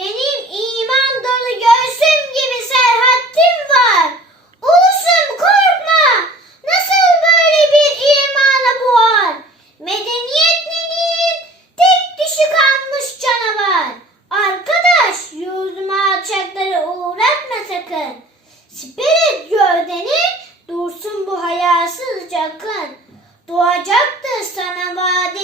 Benim iman dolu göğsüm gibi serhattim var. Ulusum korkma. Nasıl böyle bir imana buhar? Medeniyet dediğin tek dişi kalmış canavar. Arkadaş yüzüme alçakları uğratma sakın. Spirit gövdeni dursun bu hayasız yakın. Doğacaktır sana vaat